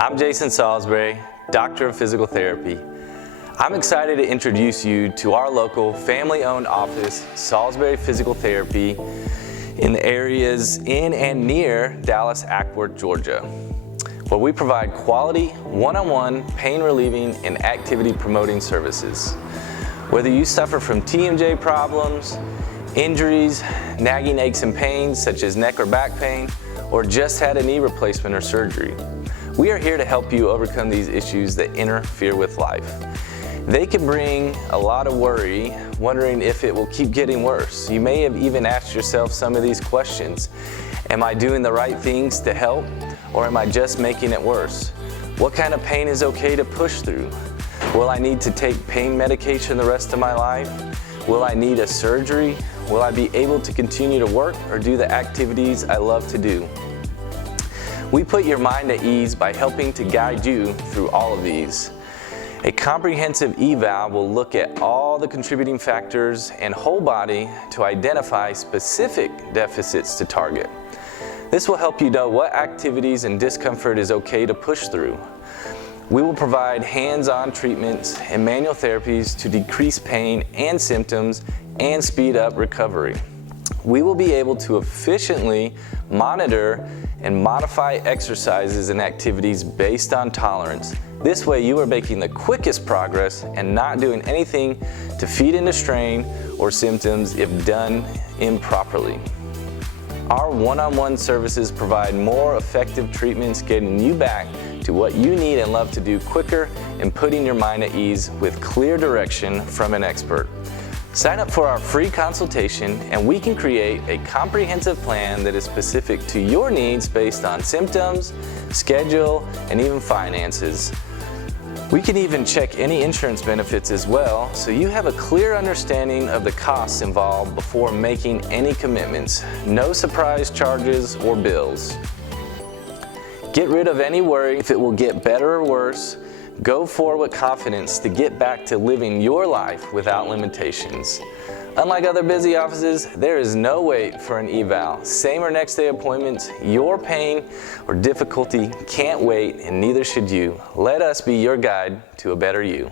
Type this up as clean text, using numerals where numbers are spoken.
I'm Jason Salisbury, Doctor of Physical Therapy. I'm excited to introduce you to our local family-owned office, Salisbury Physical Therapy, in the areas in and near Dallas, Acworth, Georgia, where we provide quality, one-on-one, pain-relieving, and activity-promoting services. Whether you suffer from TMJ problems, injuries, nagging aches and pains such as neck or back pain, or just had a knee replacement or surgery, we are here to help you overcome these issues that interfere with life. They can bring a lot of worry, wondering if it will keep getting worse. You may have even asked yourself some of these questions. Am I doing the right things to help, or am I just making it worse? What kind of pain is okay to push through? Will I need to take pain medication the rest of my life? Will I need a surgery? Will I be able to continue to work or do the activities I love to do? We put your mind at ease by helping to guide you through all of these. A comprehensive eval will look at all the contributing factors and whole body to identify specific deficits to target. This will help you know what activities and discomfort is okay to push through. We will provide hands-on treatments and manual therapies to decrease pain and symptoms and speed up recovery. We will be able to efficiently monitor and modify exercises and activities based on tolerance. This way you are making the quickest progress and not doing anything to feed into strain or symptoms if done improperly. Our one-on-one services provide more effective treatments, getting you back to what you need and love to do quicker and putting your mind at ease with clear direction from an expert. Sign up for our free consultation and we can create a comprehensive plan that is specific to your needs based on symptoms, schedule, and even finances. We can even check any insurance benefits as well, so you have a clear understanding of the costs involved before making any commitments. No surprise charges or bills. Get rid of any worry if it will get better or worse. Go forward with confidence to get back to living your life without limitations. Unlike other busy offices, there is no wait for an eval. Same or next day appointments. Your pain or difficulty can't wait, and neither should you. Let us be your guide to a better you.